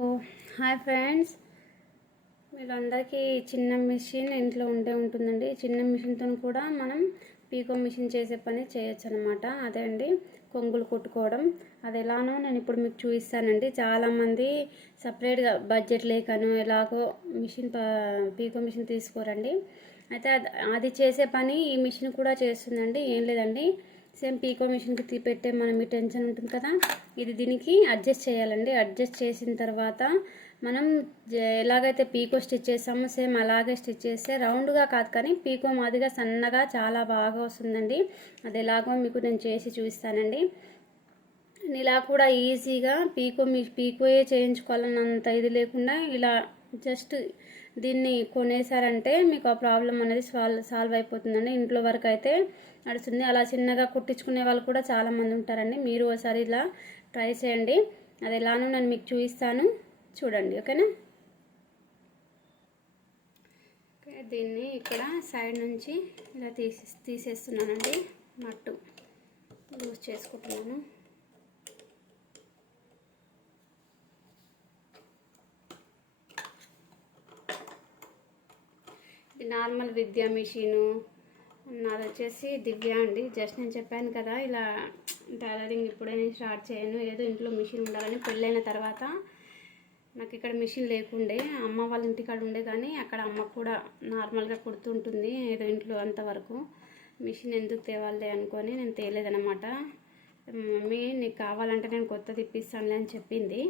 ఓ hi friends. మీరందరికీ చిన్న machine ఇంట్లో ఉండే ఉంటుందండి. చిన్న మిషన్తో కూడా మనం పీకో మిషన్ చేసే పని చేయొచ్చు అనమాట అదే అండి కొంగులు కుట్టుకోవడం. అది ఎలానో నేను ఇప్పుడు మీకు చూపిస్తానండి. చాలామంది సపరేట్గా బడ్జెట్ లేకను ఎలాగో మిషన్ ప- పీకో మిషన్ తీసుకోరండి. అయితే అది అది చేసే పని ఈ మిషన్ కూడా చేస్తుందండి. ఏం లేదండి. సేమ్ పీకో మిషన్కి తీపెట్టే మనం ఈ టెన్షన్ ఉంటుంది కదా. ఇది దీనికి అడ్జస్ట్ చేయాలండి. అడ్జస్ట్ చేసిన తర్వాత మనం ఎలాగైతే పీకో స్టిచ్ చేస్తామో సేమ్ అలాగే స్టిచ్ చేస్తే రౌండ్గా కాదు కానీ పీకో మాదిరిగా సన్నగా చాలా బాగా వస్తుందండి. అది ఎలాగో మీకు నేను చేసి చూపిస్తానండి. ఇలా కూడా ఈజీగా పీకో మీ పీకోయే చేయించుకోవాలన్నంత ఇది లేకుండా ఇలా జస్ట్ దీన్ని కొనేసారంటే మీకు ఆ ప్రాబ్లం అనేది సాల్వ్ సాల్వ్ అయిపోతుందండి. ఇంట్లో వరకు అయితే నడుస్తుంది. అలా చిన్నగా కుట్టించుకునే వాళ్ళు కూడా చాలామంది ఉంటారండి. మీరు ఒకసారి ఇలా ట్రై చేయండి. అది ఎలానో నేను మీకు చూపిస్తాను. చూడండి ఓకేనా? ఓకే దీన్ని ఇక్కడ సైడ్ నుంచి ఇలా తీసి తీసేస్తున్నానండి. మట్టు లూజ్ చేసుకుంటున్నాను. ఇది నార్మల్ విద్యా మిషను నాది వచ్చేసి దివ్య అండి. జస్ట్ నేను చెప్పాను కదా ఇలా టైలరింగ్ ఇప్పుడే నేను స్టార్ట్ చేయను. ఏదో ఇంట్లో మిషన్ ఉండాలని పెళ్ళైన తర్వాత నాకు ఇక్కడ మిషన్ లేకుండే అమ్మ వాళ్ళ ఇంటికాడ ఉండే కానీ అక్కడ అమ్మ కూడా నార్మల్గా కుడుతుంటుంది ఏదో ఇంట్లో అంతవరకు. మిషన్ ఎందుకు తేవాలే అనుకొని నేను తేలేదనమాట మమ్మీ నీకు కావాలంటే నేను కొత్తది ఇప్పిస్తానులే అని చెప్పింది.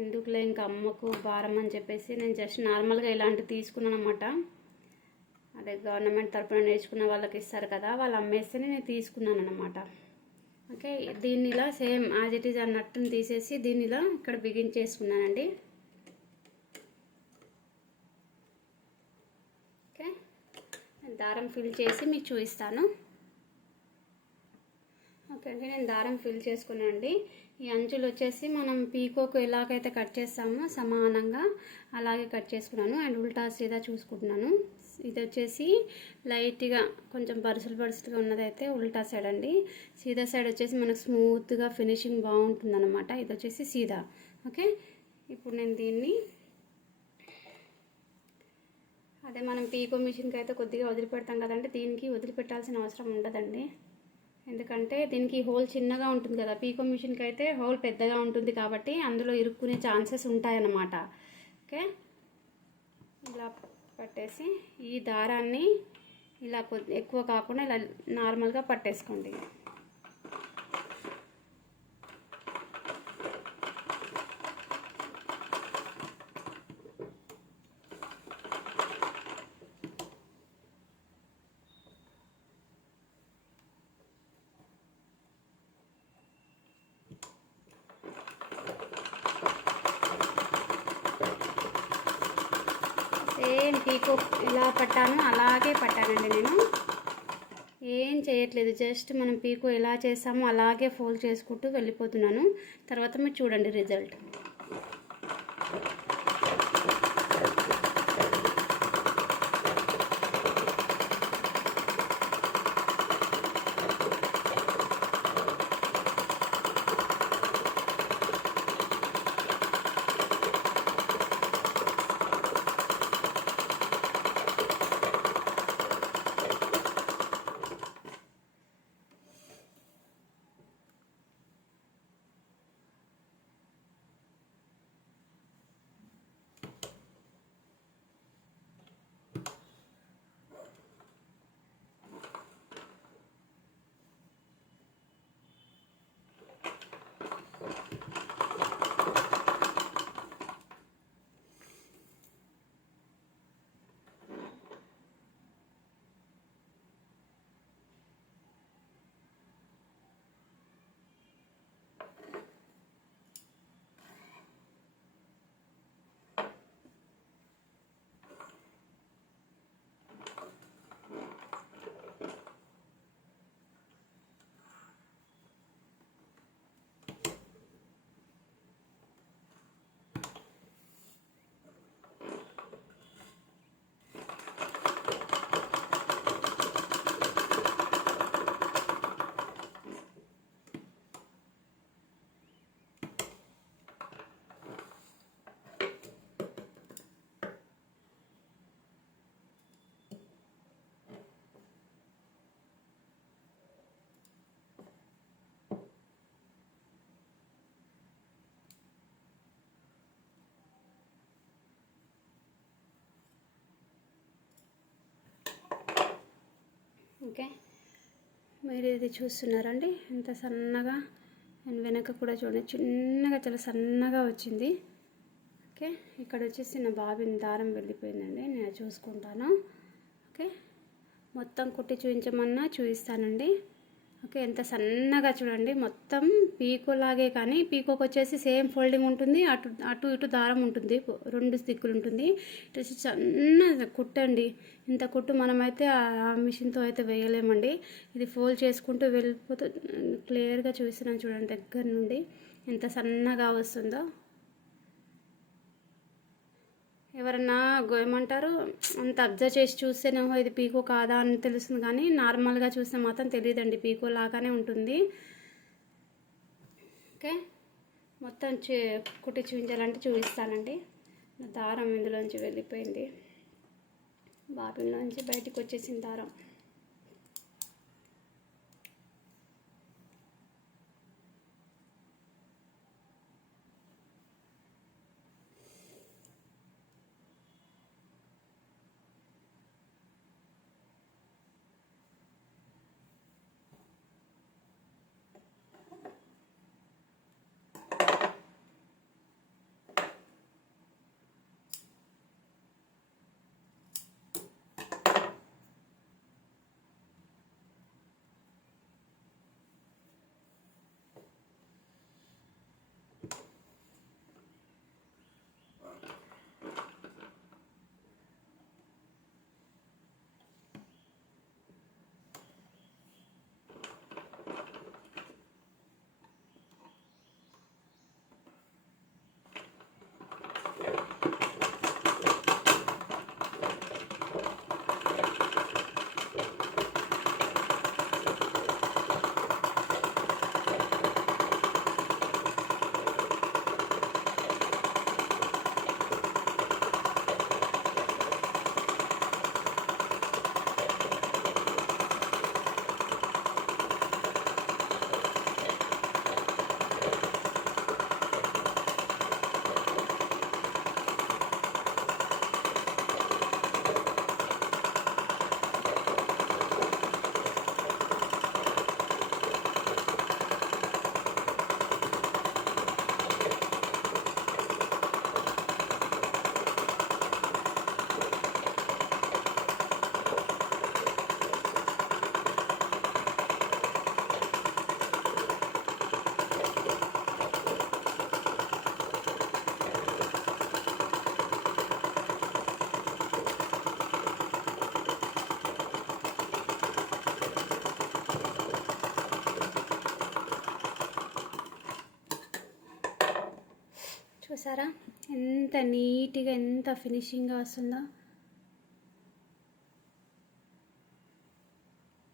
ఎందుకులే ఇంకా అమ్మకు భారం అని చెప్పేసి నేను జస్ట్ నార్మల్గా ఇలాంటివి తీసుకున్నాను అనమాట అదే గవర్నమెంట్ తరపున నేర్చుకున్న వాళ్ళకి ఇస్తారు కదా వాళ్ళు అమ్మేస్తేనే నేను తీసుకున్నాను అనమాట ఓకే దీన్ని ఇలా సేమ్ యాజ్ ఇట్ ఈజ్ అన్నట్టుని తీసేసి దీన్ని ఇలా ఇక్కడ బిగించేసుకున్నానండి ఓకే దారం ఫిల్ చేసి మీకు చూపిస్తాను. ఓకే అండి నేను దారం ఫిల్ చేసుకున్నానండి. ఈ అంచులు వచ్చేసి మనం పీకోకు ఎలాగైతే కట్ చేస్తామో సమానంగా అలాగే కట్ చేసుకున్నాను. అండ్ ఉల్టా సీదా చూసుకుంటున్నాను. ఇది వచ్చేసి లైట్గా కొంచెం బరుసలు బరుసలుగా ఉన్నదైతే ఉల్టా సైడ్ అండి. సీదా సైడ్ వచ్చేసి మనకు స్మూత్గా ఫినిషింగ్ బాగుంటుందన్నమాట. ఇది వచ్చేసి సీదా. ఓకే? ఇప్పుడు నేను దీన్ని అదే మనం పీకో మిషన్కి అయితే కొద్దిగా వదిలిపెడతాం కదండి. దీనికి వదిలిపెట్టాల్సిన అవసరం ఉండదండి. ఎందుకంటే దీనికి హోల్ చిన్నగా ఉంటుంది కదా. పీకో మిషన్కి అయితే హోల్ పెద్దగా ఉంటుంది కాబట్టి అందులో ఇరుక్కునే ఛాన్సెస్ ఉంటాయన్నమాట. ఓకే? ఇలా పట్టేసి ఈ దారాన్ని ఇలా కొద్ది ఎక్కువ కాకుండా ఇలా నార్మల్గా పట్టేసుకోండి సేమ్ పీకో ఇలా పట్టాను అలాగే పట్టానండి నేను. ఏం చేయట్లేదు జస్ట్ మనం పీకో ఎలా చేసామో అలాగే ఫోల్డ్ చేసుకుంటూ వెళ్ళిపోతున్నాను. తర్వాత మీరు చూడండి రిజల్ట్. ఓకే. మీరు ఇది చూస్తున్నారండి. ఎంత సన్నగా అండ్ వెనక కూడా చూడండి. చిన్నగా చాలా సన్నగా వచ్చింది. ఓకే. ఇక్కడ వచ్చేసి నా బాబిని దారం వెళ్ళిపోయిందండి. నేను చూసుకుంటాను. ఓకే. మొత్తం కుట్టి చూపించమన్నా చూపిస్తానండి. ఓకే ఎంత సన్నగా చూడండి. మొత్తం పీకోలాగే కానీ పీకోకి వచ్చేసి సేమ్ ఫోల్డింగ్ ఉంటుంది. అటు అటు ఇటు దారం ఉంటుంది. రెండు దిక్కులు ఉంటుంది. ఇటు వచ్చి సన్న కుట్టండి. ఇంత కుట్టు మనమైతే ఆ మిషన్తో అయితే వేయలేమండి. ఇది ఫోల్డ్ చేసుకుంటూ వెళ్ళిపోతూ క్లియర్గా చూస్తున్నాను చూడండి దగ్గర నుండి. ఎంత సన్నగా వస్తుందో. ఎవరన్నా ఏమంటారు అంత అబ్జర్వ్ చేసి చూస్తేనేమో ఇది పీకో కాదా అని తెలుస్తుంది కానీ నార్మల్గా చూస్తే మాత్రం తెలియదండి. పీకో లాగానే ఉంటుంది. ఓకే? మొత్తం చూ కుట్టి చూపించాలంటే చూపిస్తానండి. దారం ఇందులోంచి వెళ్ళిపోయింది. బాబిల్లోంచి బయటికి వచ్చేసిన దారం. చూసారా? ఎంత నీట్గా ఎంత ఫినిషింగ్గా వస్తుందో.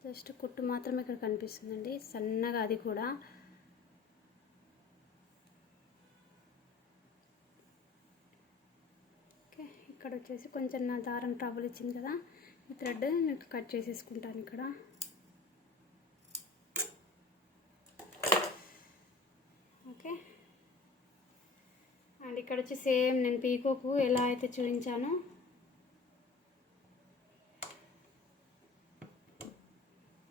జస్ట్ కుట్టు మాత్రమే ఇక్కడ కనిపిస్తుందండి. సన్నగా అది కూడా. ఓకే ఇక్కడ వచ్చేసి కొంచెం నా దారం ట్రబుల్ ఇచ్చింది కదా. ఈ థ్రెడ్ నేను కట్ చేసేసుకుంటాను ఇక్కడ ఓకే అండ్ ఇక్కడ వచ్చి సేమ్ నేను పీకోకు ఎలా అయితే చూపించానో.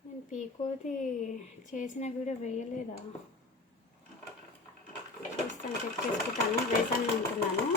నేను పీకోది చేసిన వీడియో వేయలేదా? చూస్తాను చెక్ చేసుకుంటాను వేసాను అనుకున్నాను.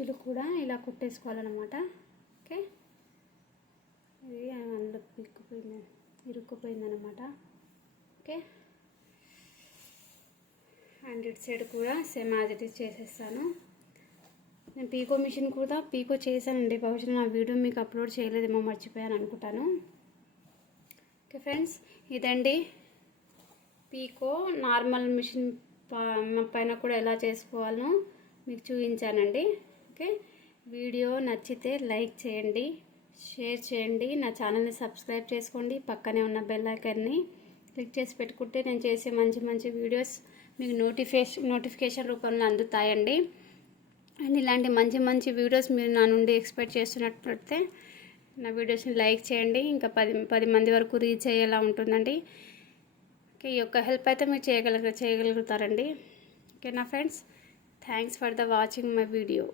అండ్ కూడా ఇలా కుట్టేసుకోవాలన్నమాట. ఓకే? ఇది అందులో పిక్కుపోయింది ఇరుక్కుపోయిందనమాట ఓకే? అండ్ ఇటు సైడ్ కూడా సేమ్ యాజ్ ఇట్ ఈస్ చేసేస్తాను. నేను పీకో మిషన్ కూడా పీకో చేశానండి. బహుశా నా వీడియో మీకు అప్లోడ్ చేయలేదేమో మర్చిపోయాను అనుకుంటాను. ఓకే ఫ్రెండ్స్ ఇదండి పీకో నార్మల్ మిషన్ ప- పైన కూడా ఎలా చేసుకోవాలో మీకు చూపించానండి. ఓకే? వీడియో నచ్చితే లైక్ చేయండి షేర్ చేయండి నా ఛానల్ని సబ్స్క్రైబ్ చేసుకోండి పక్కనే ఉన్న బెల్ ఐకాన్ని క్లిక్ చేసి పెట్టుకుంటే నేను చేసే మంచి మంచి వీడియోస్ మీకు నోటిఫికేషన్ నోటిఫికేషన్ రూపంలో అందుతాయండి. అండ్ ఇలాంటి మంచి మంచి వీడియోస్ మీరు నా నుండి ఎక్స్పెక్ట్ చేస్తున్నట్లయితే నా వీడియోస్ని లైక్ చేయండి. ఇంకా పది పది మంది వరకు రీచ్ అయ్యేలా ఉంటుందండి. ఓకే ఈ యొక్క హెల్ప్ అయితే మీరు చేయగలుగు చేయగలుగుతారండి. ఓకే నా friends thanks for the watching my video.